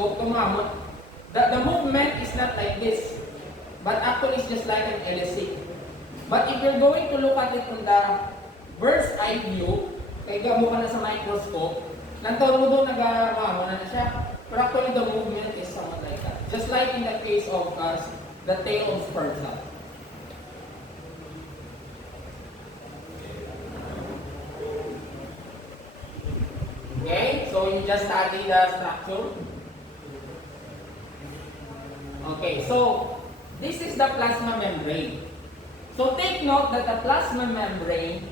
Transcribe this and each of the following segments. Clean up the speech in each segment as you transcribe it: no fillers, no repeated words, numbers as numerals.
microscope, tumamot, the movement is not like this. But actually, it's just like an LSC. But if you're going to look at it from the bird's eye view, kaya gamo ka na sa microscope, nantaon mo doon nag-aamamo na siya. But actually, the movement is somewhat like that. Just like in the case of the tail of spurgeon. Okay, so you just study the structure. Okay, so this is the plasma membrane. So take note that the plasma membrane,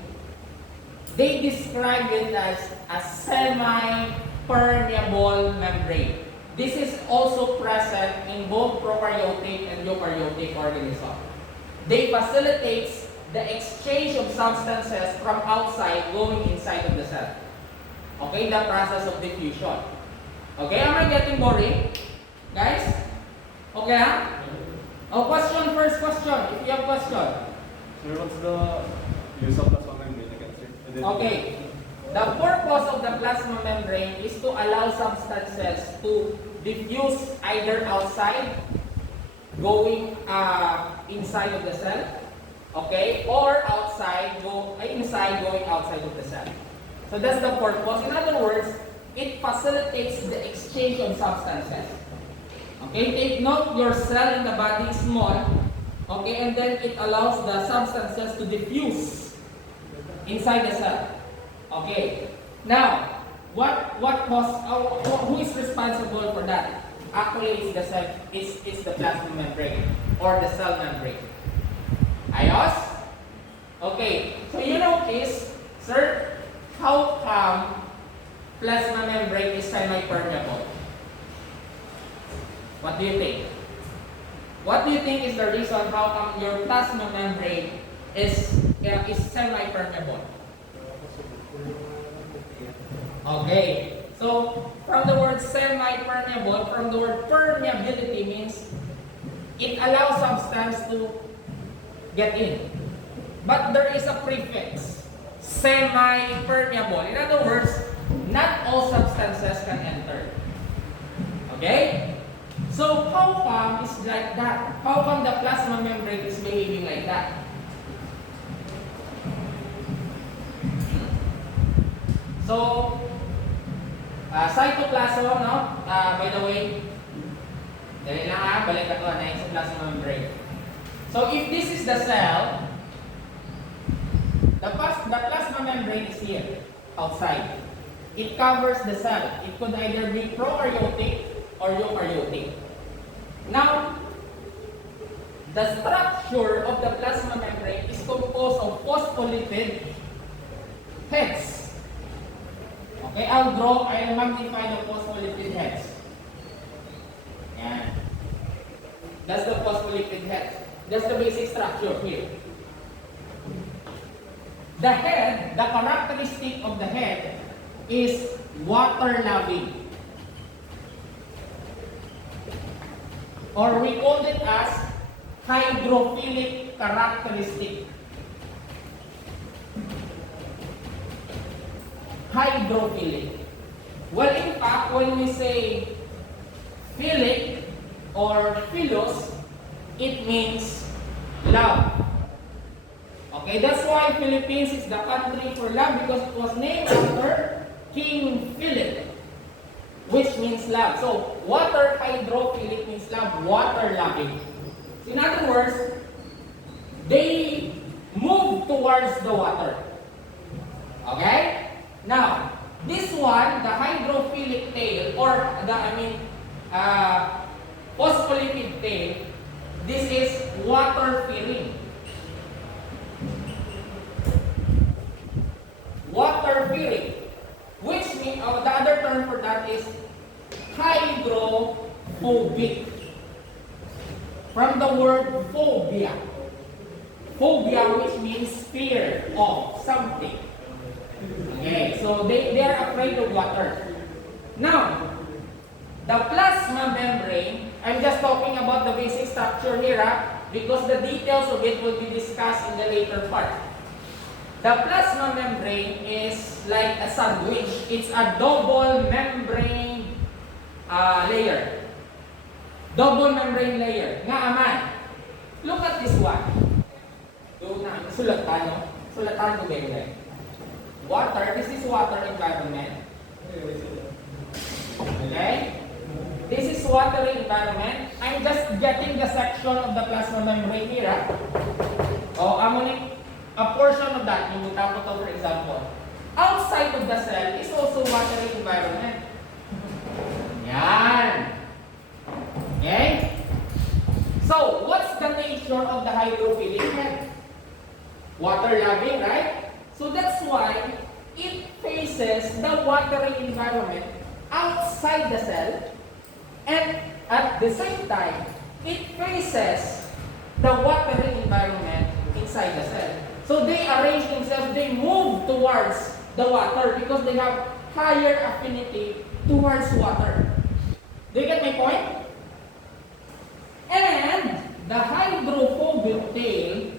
they describe it as a semi-permeable membrane. This is also present in both prokaryotic and eukaryotic organisms. They facilitate the exchange of substances from outside going inside of the cell. Okay, the process of diffusion. Okay, am I getting boring? Guys? Okay, ha? Oh, question, first question. If you have question. Sir, what's the use of plasma membrane again, sir? Okay. The purpose of the plasma membrane is to allow substances to diffuse either outside, going inside of the cell, okay, or inside, going outside of the cell. So that's the purpose. In other words, it facilitates the exchange of substances. Okay, take note your cell in the body is small, okay, and then it allows the substances to diffuse inside the cell. Okay, now who is responsible for that? Actually, it's the plasma membrane or the cell membrane. Ayos? Okay, so you notice, sir, how come plasma membrane is semi-permeable? What do you think? What do you think is the reason how come your plasma membrane is semi-permeable? Okay, so from the word semi-permeable, from the word permeability means it allows substance to get in. But there is a prefix, semi-permeable. In other words, not all substances can enter. Okay? So how come it's like that? How come the plasma membrane is behaving like that? So, cytoplasm, no? By the way, dali lang balik ako na yung plasma membrane. So if this is the cell, the plasma membrane is here, outside. It covers the cell. It could either be prokaryotic or eukaryotic. Now, the structure of the plasma membrane is composed of phospholipid heads. Okay, I'll magnify the phospholipid heads. Yan. That's the phospholipid heads. That's the basic structure here. The head, the characteristic of the head is water-loving. Or we call it as hydrophilic characteristic. Hydrophilic. Well, in fact, when we say philic or philos, it means love. Okay, that's why Philippines is the country for love, because it was named after King Philip, which means love. So, water hydrophilic means love, water loving. In other words, they move towards the water. Okay? Now, this one, the hydrophilic tail, or phospholipid tail, this is water-feeling. Water-feeling, which means, the other term for that is hydrophobic. From the word phobia. Phobia, which means fear of something. Okay, so they are afraid of water. Now, the plasma membrane, I'm just talking about the basic structure here, because the details of it will be discussed in the later part. The plasma membrane is like a sandwich. It's a double membrane layer. Double membrane layer. Nga aman. Look at this one. Doon na, sulatan, no? Sulatan ko ganyan. Water, this is water environment. Okay? This is watery environment. I'm just getting the section of the plasma membrane here. O, a portion of that, yung butang ko for example. Outside of the cell is also watery environment. Yan. Okay? So, what's the nature of the hydrophilic head? Water-loving, right? So that's why it faces the watery environment outside the cell, and at the same time, it faces the watery environment inside the cell. So they arrange themselves, they move towards the water because they have higher affinity towards water. Do you get my point? And the hydrophobic tail,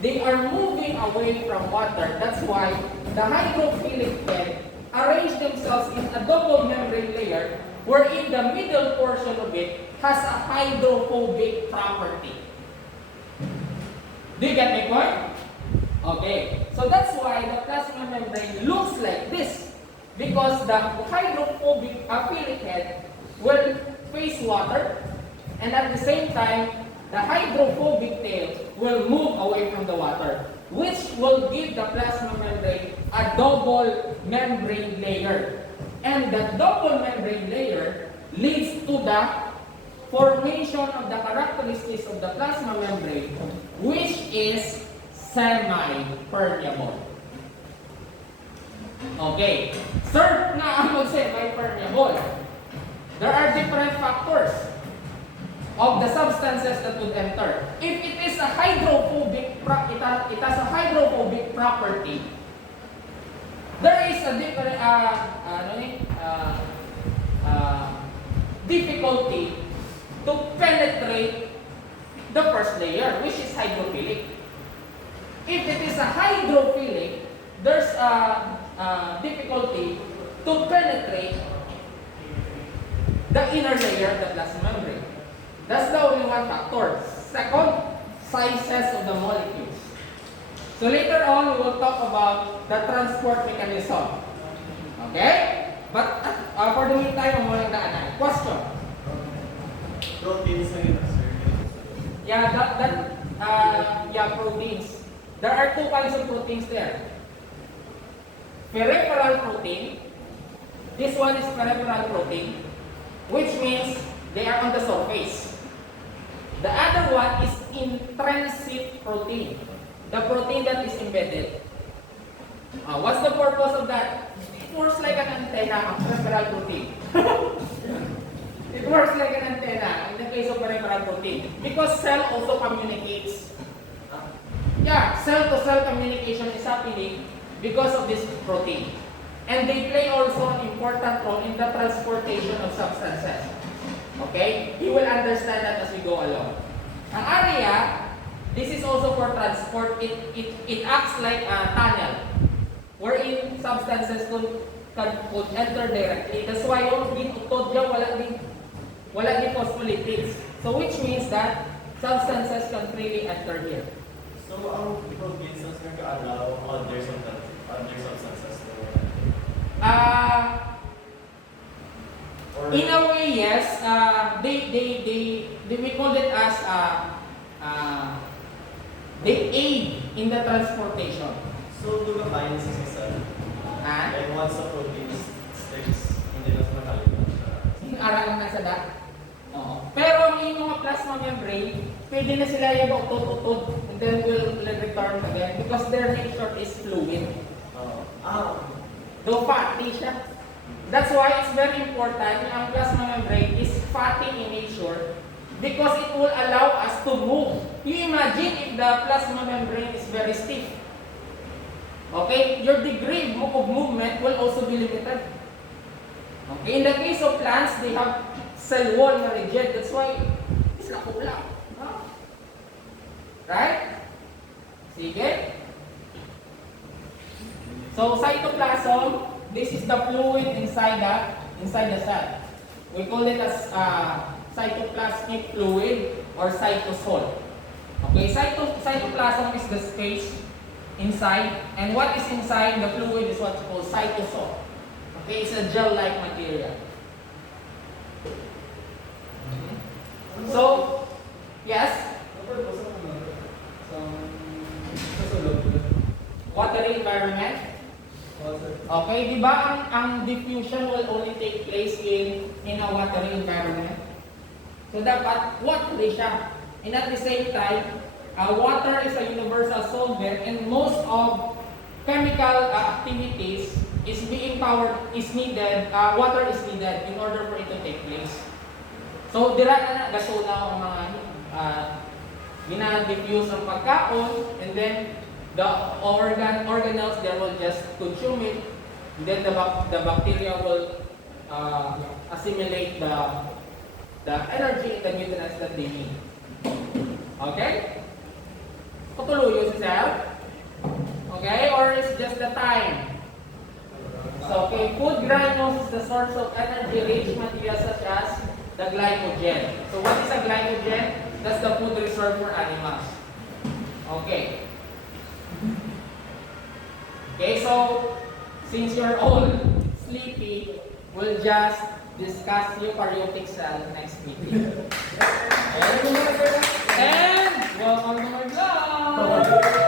they are moving away from water. That's why the hydrophilic head arrange themselves in a double membrane layer wherein the middle portion of it has a hydrophobic property. Do you get my point? Okay. So that's why the plasma membrane looks like this. Because the hydrophobic philic head will face water, and at the same time, the hydrophobic tail will move away from the water, which will give the plasma membrane a double membrane layer. And the double membrane layer leads to the formation of the characteristics of the plasma membrane, which is semi-permeable. Okay. Sir, na ang semi-permeable. There are different factors of the substances that would enter. If it is a hydrophobic, it has a hydrophobic property, there is a different difficulty to penetrate the first layer, which is hydrophilic. If it is a hydrophilic, there's a difficulty to penetrate the inner layer of the plasma membrane. That's the only one factor. Second, sizes of the molecules. So later on, we will talk about the transport mechanism. Okay? But for the meantime, I'm walang daanan. Question? Proteins na yun, sir. Yeah, proteins. There are two kinds of proteins there. Peripheral protein. This one is peripheral protein, which means they are on the surface. The other one is intrinsic protein, the protein that is embedded. What's the purpose of that? It works like an antenna of peripheral protein. It works like an antenna in the case of peripheral protein because cell also communicates. Yeah, cell-to-cell communication is happening because of this protein. And they play also an important role in the transportation of substances. Okay? You will understand that as we go along. Ang area, this is also for transport. It acts like a tunnel wherein substances could enter directly. That's why yung utod dyan, wala din phospholipids. So which means that substances can freely enter here. So, ang proteins na nag-allow other substances In a way, yes. We call it as they aid in the transportation. So, do the binds sa cell. And once the protein sticks, hindi na makalita siya. Yung aralan na sa dat. Oo. Pero yung mga plasma membrane, pwede na sila yung utod-utod. And then will return again because their nature is fluid. Though fatty siya. That's why it's very important ang plasma membrane is fatty in nature because it will allow us to move. You imagine if the plasma membrane is very stiff. Okay? Your degree of movement will also be limited. Okay? In the case of plants, they have cell wall na rigid. That's why it's nakula. Right? Sige? So, cytoplasm, this is the fluid inside the inside the cell. We call it as cytoplasmic fluid or cytosol. Okay, cytoplasm is the space inside, and what is inside the fluid is what's called cytosol. Okay, it's a gel-like material. So, yes, watery environment. Okay, di ba ang diffusion will only take place in a watery environment? So dapat watery siya. And at the same time, water is a universal solvent, and most of chemical activities is needed, water is needed in order for it to take place. So dira na gasona ang mga gina-diffuse ang pagkaon, and then the organelles there will just consume it, and then the bacteria will assimilate the energy and the nutrients that they need. Okay? Patuloy si cell? Okay? Or is just the time? So, okay, food granules is the source of energy-rich materials such as the glycogen. So, what is a glycogen? That's the food reserve for animals. Okay. Okay, so, since you're all sleepy, we'll just discuss prokaryotic cell next meeting. And welcome to my vlog!